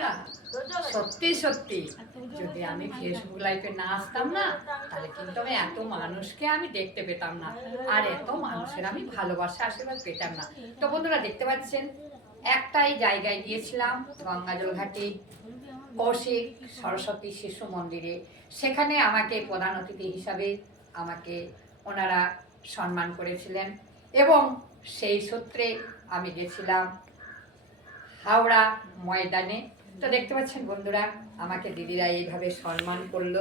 বন্ধুরা, সত্যি সত্যি যদি আমি ফেসবুক লাইভে না আসতাম না, তাহলে কিন্তু আমি এত মানুষকে আমি দেখতে পেতাম না, আর এত মানুষের আমি ভালোবাসা আশীর্বাদ পেতাম না। তো বন্ধুরা, দেখতে পাচ্ছেন একটাই জায়গায় গিয়েছিলাম, গঙ্গাজল ঘাটে, কৌশিক সরস্বতী শিশু মন্দিরে। সেখানে আমাকে প্রধান অতিথি হিসাবে আমাকে ওনারা সম্মান করেছিলেন, এবং সেই সূত্রে আমি গেছিলাম হাওড়া ময়দানে। তো দেখতে পাচ্ছেন বন্ধুরা, আমাকে দিদিরা এইভাবে সম্মান করলো।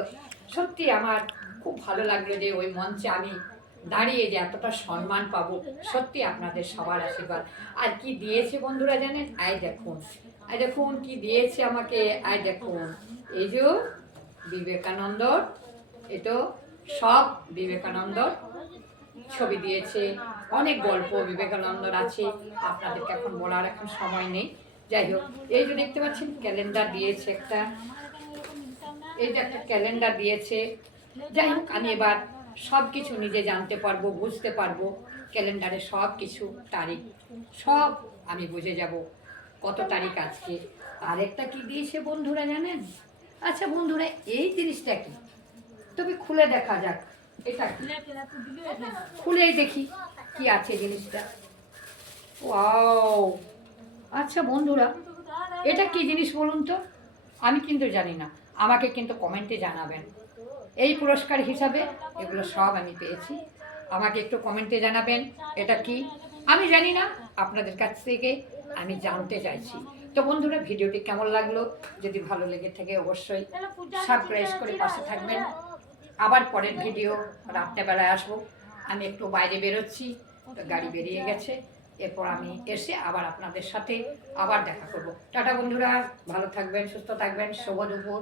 সত্যি আমার খুব ভালো লাগলো যে ওই মঞ্চে আমি দাঁড়িয়ে যে এতটা সম্মান পাবো। সত্যি আপনাদের সবার আশীর্বাদ। আর কি দিয়েছে বন্ধুরা জানেন? আই দেখুন কি দিয়েছে আমাকে। আই দেখুন, এই যে বিবেকানন্দ, এ তো সব বিবেকানন্দর ছবি দিয়েছে, অনেক গল্প বিবেকানন্দর আছে, আপনাদেরকে এখন বলার এখন সময় নেই। যাই হোক, এই যে দেখতে পাচ্ছেন ক্যালেন্ডার দিয়েছে একটা, এই যে একটা ক্যালেন্ডার দিয়েছে। যাই হোক, আমি এবার সব কিছু নিজে জানতে পারবো, বুঝতে পারবো। ক্যালেন্ডারে সব কিছু তারিখ সব আমি বুঝে যাব কত তারিখ আজকে। আরেকটা কি দিয়েছে বন্ধুরা জানেন? আচ্ছা বন্ধুরা, এই জিনিসটা কি, তবে খুলে দেখা যাক। এটা খুলেই দেখি কি আছে জিনিসটা। ওয়াও! আচ্ছা বন্ধুরা, এটা কি জিনিস বলুন তো? আমি কিন্তু জানি না, আমাকে কিন্তু কমেন্টে জানাবেন। এই পুরস্কার হিসাবে এগুলো সব আমি পেয়েছি, আমাকে একটু কমেন্টে জানাবেন এটা কি। আমি জানি না, আপনাদের কাছ থেকে আমি জানতে চাইছি। তো বন্ধুরা, ভিডিওটি কেমন লাগলো? যদি ভালো লেগে থাকে অবশ্যই সাবস্ক্রাইব করে পাশে থাকবেন। আবার পরের ভিডিও রাত্রেবেলায় আসবো। আমি একটু বাইরে বেরোচ্ছি, তো গাড়ি বেরিয়ে গেছে, এরপর আমি এসে আবার আপনাদের সাথে আবার দেখা করব। টাটা বন্ধুরা, ভালো থাকবেন, সুস্থ থাকবেন, শুভ দুপুর।